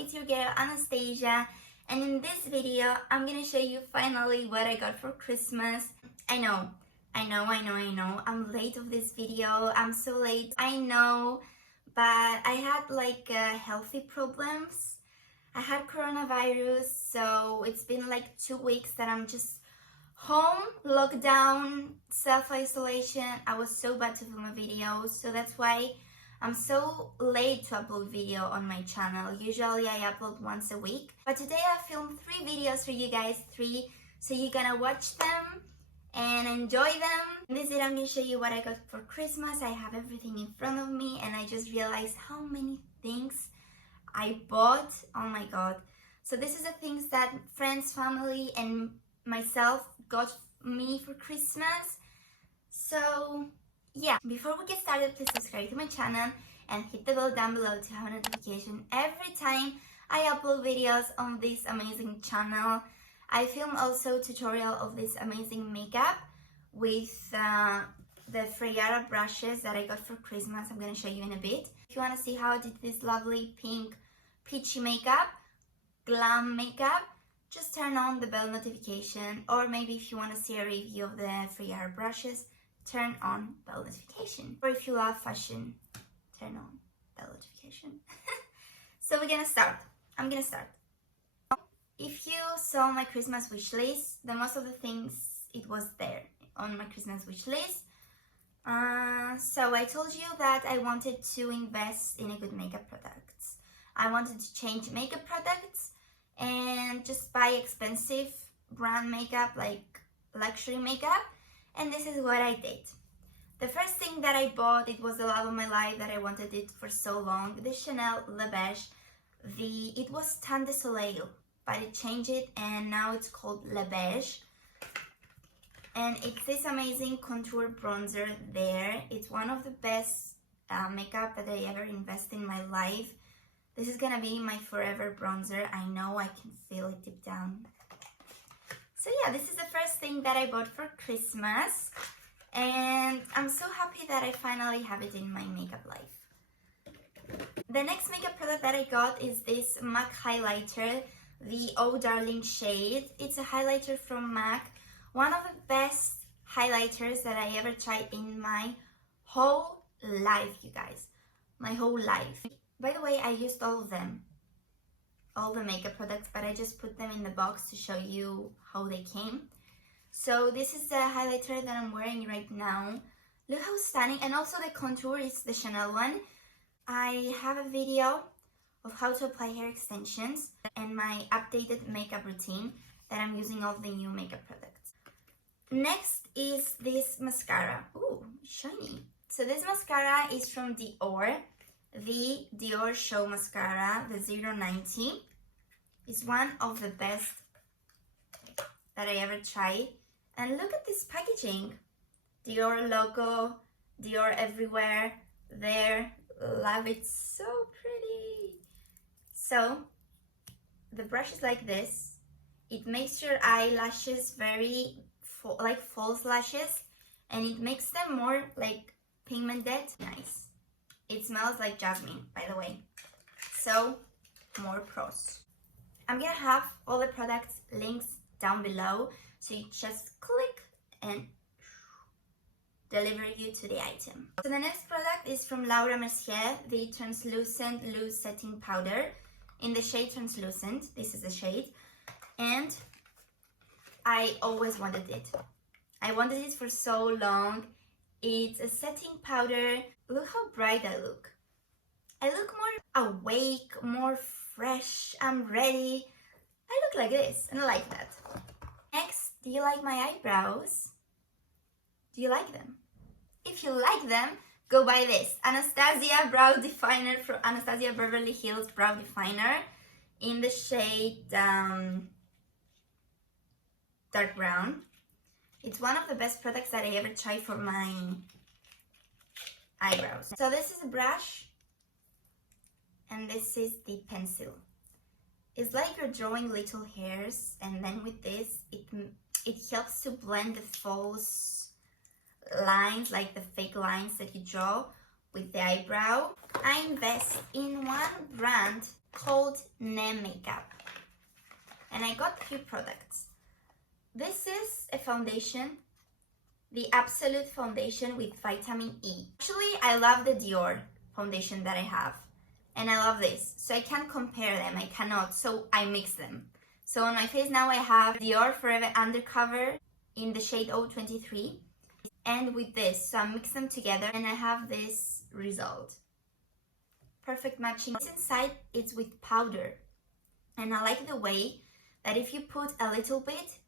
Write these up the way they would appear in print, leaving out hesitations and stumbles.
it's your girl Anastasia, and in this video I'm gonna show you finally what I got for Christmas. I know, I'm late of this video. I'm so late, I know, but I had like healthy problems. I had coronavirus, so it's been like 2 weeks that I'm just home, lockdown, self-isolation. I was so bad to film a video, so that's why I'm so late to upload video on my channel. Usually I upload once a week, but today I filmed 3 videos for you guys, 3, so you're gonna watch them and enjoy them. In this video I'm gonna show you what I got for Christmas. I have everything in front of me and I just realized how many things I bought. Oh my god. So this is the things that friends, family and myself got me for Christmas. So yeah, before we get started, please subscribe to my channel and hit the bell down below to have a notification every time I upload videos on this amazing channel. I film also tutorial of this amazing makeup with the Freya brushes that I got for Christmas. I'm gonna show you in a bit. If you want to see how I did this lovely pink peachy makeup, glam makeup, just turn on the bell notification, or maybe if you want to see a review of the Freya brushes, turn on bell notification. Or if you love fashion, turn on bell notification. So we're gonna start. I'm gonna start. If you saw my Christmas wish list, the most of the things, it was there on my Christmas wish list. So I told you that I wanted to invest in a good makeup products. I wanted to change makeup products and just buy expensive brand makeup, like luxury makeup, and this is what I did. The first thing that I bought, it was the love of my life that I wanted it for so long, the Chanel Le Beige. It was Tan de Soleil, but I changed it and now it's called Le Beige. And it's this amazing contour bronzer there. It's one of the best makeup that I ever invested in my life. This is gonna be my forever bronzer. I know, I can feel it deep down. So yeah, this is the first thing that I bought for Christmas. And I'm so happy that I finally have it in my makeup life. The next makeup product that I got is this MAC highlighter, the Oh Darling shade. It's a highlighter from MAC. One of the best highlighters that I ever tried in my whole life, you guys. My whole life. By the way, I used all of them. All the makeup products, but I just put them in the box to show you how they came. So this is the highlighter that I'm wearing right now. Look how stunning. And also the contour is the Chanel one. I have a video of how to apply hair extensions and my updated makeup routine that I'm using all the new makeup products. Next is this mascara. Ooh, shiny. So this mascara is from Dior. The Dior Show Mascara, the 090. Is one of the best that I ever tried. And look at this packaging. Dior logo, Dior everywhere, there. Love it, so pretty. So, the brush is like this. It makes your eyelashes very, like false lashes. And it makes them more like pigmented. Nice. It smells like jasmine, by the way. So, more pros. I'm gonna have all the products links down below, so you just click and deliver you to the item. So the next product is from Laura Mercier, the Translucent Loose Setting Powder in the shade Translucent. This is the shade, and I always wanted it. I wanted it for so long. It's a setting powder. Look how bright I look. I look more awake, more fresh. I'm ready. I look like this, and I like that. Next, do you like my eyebrows? Do you like them? If you like them, go buy this Anastasia Brow Definer from Anastasia Beverly Hills Brow Definer in the shade dark brown. It's one of the best products that I ever tried for my eyebrows. So this is a brush and this is the pencil. It's like you're drawing little hairs, and then with this it helps to blend the false lines, like the fake lines that you draw with the eyebrow. I invest in one brand called Nem Makeup. And I got 3 products. This is a foundation, the Absolute Foundation with Vitamin E. Actually, I love the Dior foundation that I have. And I love this. So I can't compare them. I cannot. So I mix them. So on my face now I have Dior Forever Undercover in the shade 023. And with this. So I mix them together and I have this result. Perfect matching. This inside is with powder. And I like the way that if you put a little bit,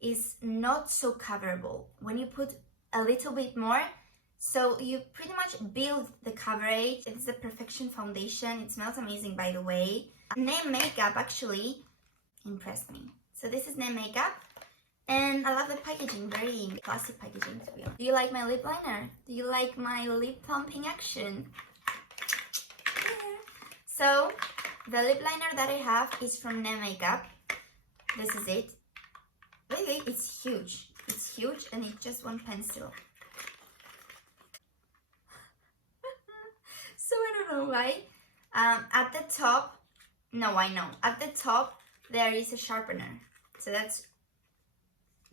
it's not so coverable. When you put a little bit more, so you pretty much build the coverage. It's the Perfection Foundation. It smells amazing, by the way. Nem Makeup actually impressed me. So this is Nem Makeup. And I love the packaging, very classic packaging to be honest. Do you like my lip liner? Do you like my lip pumping action? Yeah. So the lip liner that I have is from Nem Makeup. This is it. Really, it's huge. It's huge and it's just one pencil. So I don't know why. At the top, no, I know. At the top, there is a sharpener. So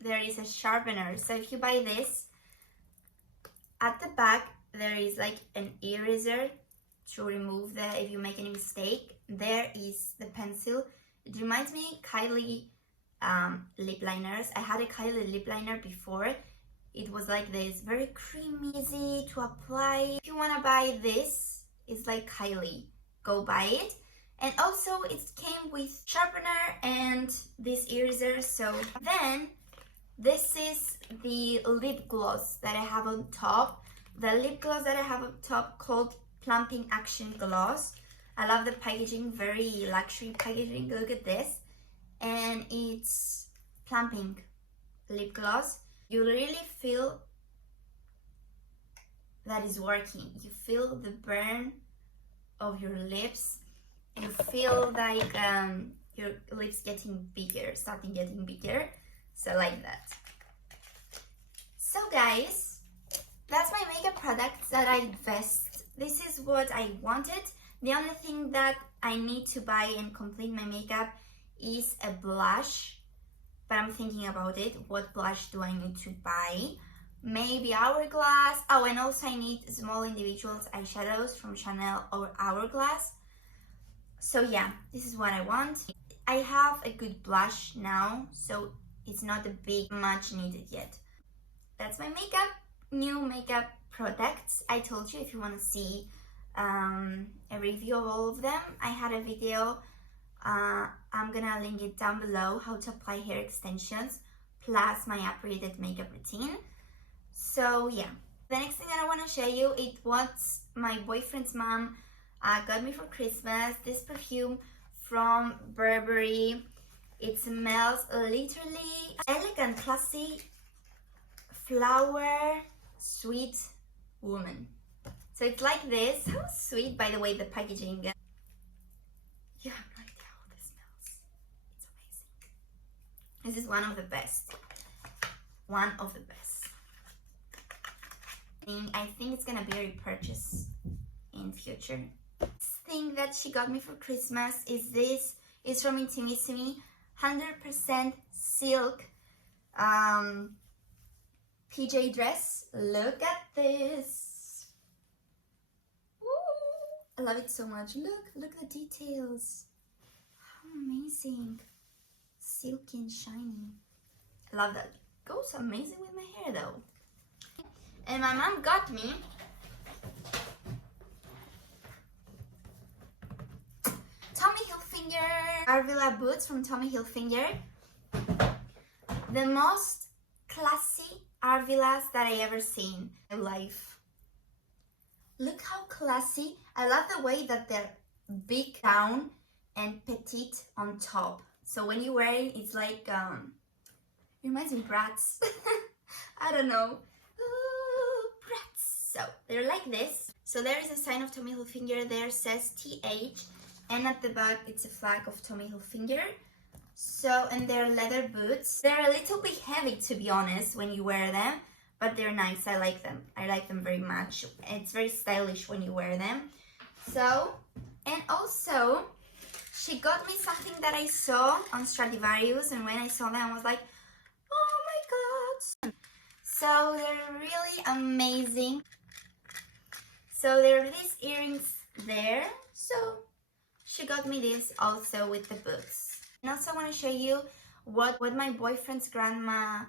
there is a sharpener. So if you buy this, at the back, there is like an eraser to remove if you make any mistake. There is the pencil. It reminds me Kylie lip liners. I had a Kylie lip liner before. It was like this, very creamy, easy to apply. If you want to buy this, it's like Kylie, go buy it. And also it came with sharpener and this eraser. So then this is the lip gloss that I have on top. The lip gloss that I have on top called Plumping Action Gloss. I love the packaging, very luxury packaging. Look at this. And it's plumping lip gloss. You really feel that is working. You feel the burn of your lips. You feel like your lips getting bigger, starting getting bigger. So like that. So guys, that's my makeup products that I invest. This is what I wanted. The only thing that I need to buy and complete my makeup is a blush. But I'm thinking about it. What blush do I need to buy? Maybe Hourglass. Oh, and also I need small individuals eyeshadows from Chanel or Hourglass. So yeah, this is what I want. I have a good blush now, so it's not a big much needed yet. That's my makeup, new makeup products. I told you if you want to see a review of all of them, I had a video. I'm gonna link it down below, how to apply hair extensions plus my upgraded makeup routine. So yeah, the next thing that I want to show you is what my boyfriend's mom got me for Christmas. This perfume from Burberry. It smells literally elegant, classy, flower, sweet woman. So it's like this. How sweet, by the way, the packaging. You have no idea how this smells. It's amazing. This is one of the best. One of the best. I think it's gonna be a repurchase in future. This thing that she got me for Christmas is this. It's from Intimissimi, 100% silk PJ dress. Look at this. Ooh, I love it so much. Look at the details. How amazing. Silky and shiny. I love that. Goes amazing with my hair though. And my mom got me Tommy Hilfiger Arvilla boots from Tommy Hilfiger. The most classy Arvillas that I ever seen in life. Look how classy. I love the way that they're big down and petite on top. So when you wear it, it's like, it reminds me of Bratz. I don't know. Ooh, Bratz. So they're like this. So there is a sign of Tommy Hilfiger. There says TH. And at the back, it's a flag of Tommy Hilfiger. So, and they're leather boots. They're a little bit heavy, to be honest, when you wear them. But they're nice. I like them. I like them very much. It's very stylish when you wear them. So, and also, She got me something that I saw on Stradivarius, and when I saw them, I was like, oh my god. So they're really amazing. So there are these earrings there. So she got me this also with the books. And also I want to show you what my boyfriend's grandma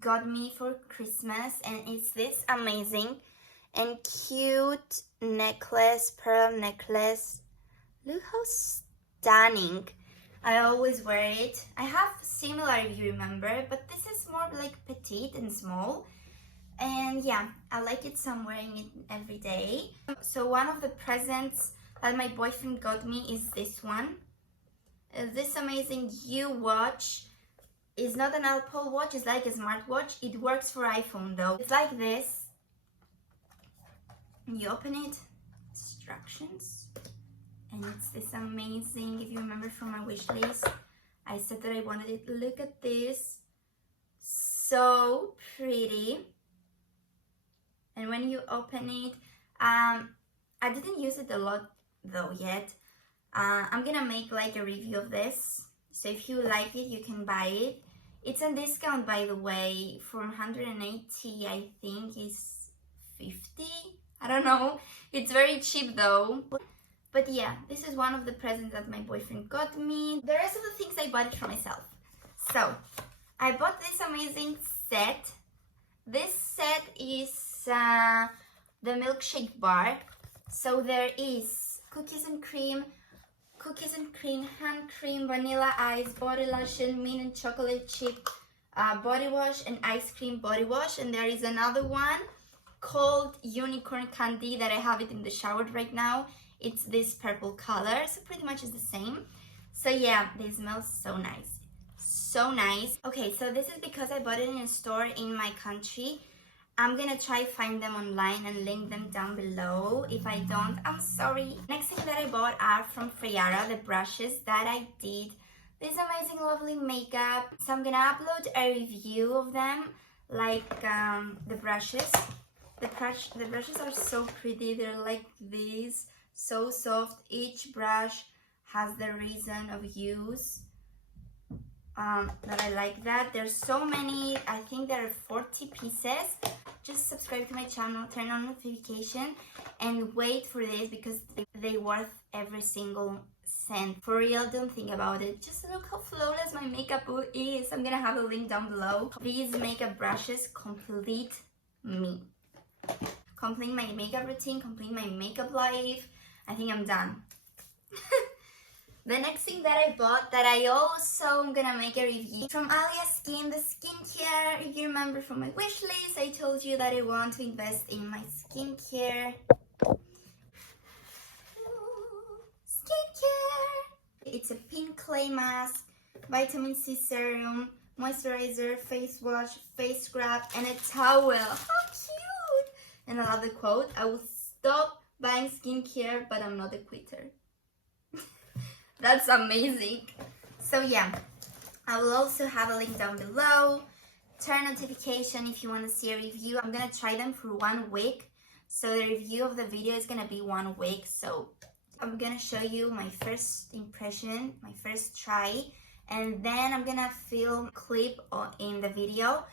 got me for Christmas, and it's this amazing and cute necklace, pearl necklace. Look how stunning. I always wear it. I have similar if you remember, but this is more like petite and small. And yeah, I like it, so I'm wearing it every day. So one of the presents that my boyfriend got me is this one. This amazing YOUUU watch. It's not an Apple watch, it's like a smartwatch. It works for iPhone though. It's like this. You open it, instructions, and it's this amazing, if you remember from my wish list, I said that I wanted it. Look at this. So pretty. And when you open it, I didn't use it a lot though yet. I'm gonna make like a review of this. So if you like it, you can buy it. It's on discount, by the way. From 180, I think is 50. I don't know. It's very cheap though. But yeah, this is one of the presents that my boyfriend got me. The rest of the things I bought it for myself. So I bought this amazing set. This set is the milkshake bar. So there is cookies and cream, hand cream, vanilla ice, body lotion, mint and chocolate chip body wash, and ice cream body wash. And there is another one called unicorn candy that I have it in the shower right now. It's this purple color, so pretty much it's the same. So yeah, they smell so nice. So nice. Okay, so this is because I bought it in a store in my country. I'm gonna try find them online and link them down below. If I don't, I'm sorry. Next thing that I bought are from Friara, the brushes that I did this amazing lovely makeup. So I'm gonna upload a review of them, like the brushes. The brushes are so pretty. They're like these, so soft. Each brush has the reason of use. That I like that. There's so many, I think there are 40 pieces. Just subscribe to my channel, turn on notification, and wait for this because they worth every single cent. For real, don't think about it. Just look how flawless my makeup is. I'm gonna have a link down below. These makeup brushes complete me. Complete my makeup routine, complete my makeup life. I think I'm done. The next thing that I bought that I also am gonna make a review from Alia Skin, the skincare. If you remember from my wish list, I told you that I want to invest in my skincare. Skincare! It's a pink clay mask, vitamin C serum, moisturizer, face wash, face scrub, and a towel. How cute! And another quote, I will stop buying skincare, but I'm not a quitter. That's amazing. So yeah, I will also have a link down below. Turn notification if you want to see a review. I'm gonna try them for 1 week. So the review of the video is gonna be 1 week. So I'm gonna show you my first impression, my first try. And then I'm gonna film a clip in the video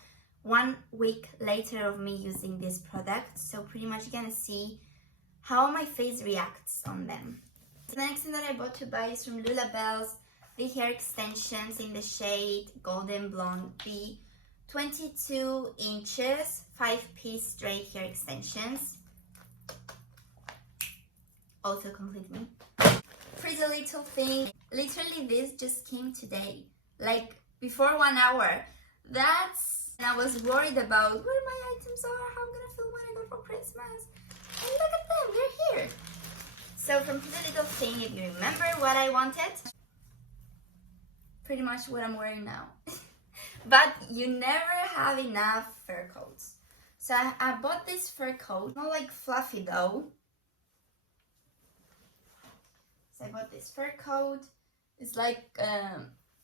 1 week later of me using this product. So pretty much you're gonna see how my face reacts on them. The next thing that I bought to buy is from Lulabelle's, the hair extensions in the shade Golden Blonde, the 22 inches 5-piece straight hair extensions. Also complete me. Pretty little thing. Literally this just came today, like before 1 hour. And I was worried about where my items are, how I'm gonna feel when I go for Christmas. And look at them, they're here. So from Pretty Little Thing, if you remember what I wanted, pretty much what I'm wearing now. But you never have enough fur coats. So I bought this fur coat, not like fluffy though. So I bought this fur coat. It's like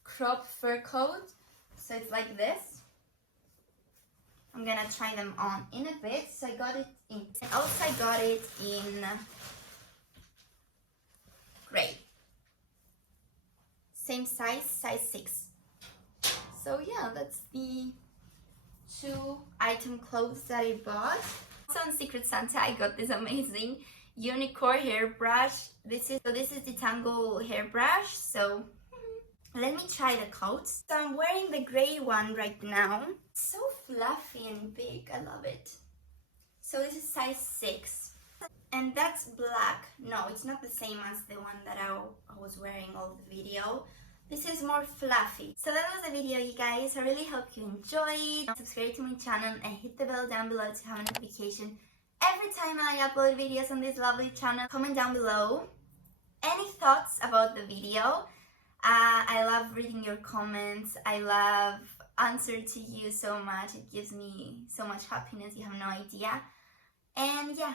crop fur coat. So it's like this. I'm gonna try them on in a bit. So I got it in, and also I got it in gray. same size 6. So yeah, that's the 2-item clothes that I bought. Also on Secret Santa, I got this amazing unicorn hairbrush. This is the Tangle hairbrush. So let me try the coats. So I'm wearing the gray one right now. So fluffy and big, I love it. So this is size 6. And that's black. No, it's not the same as the one that I was wearing all the video. This is more fluffy. So that was the video, you guys. I really hope you enjoyed. Subscribe to my channel and hit the bell down below to have a notification every time I upload videos on this lovely channel. Comment down below any thoughts about the video. I love reading your comments. I love answering to you so much. It gives me so much happiness. You have no idea. And yeah,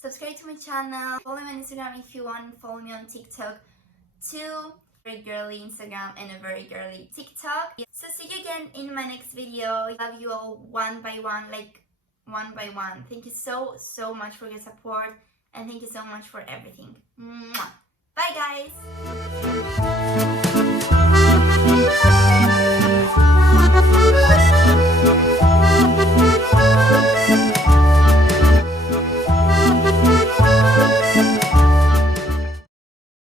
subscribe to my channel. Follow me on Instagram if you want. Follow me on TikTok too. Very girly Instagram and a very girly TikTok. So see you again in my next video. Love you all one by one, like one by one. Thank you so much for your support, and thank you so much for everything. Mwah. Bye guys.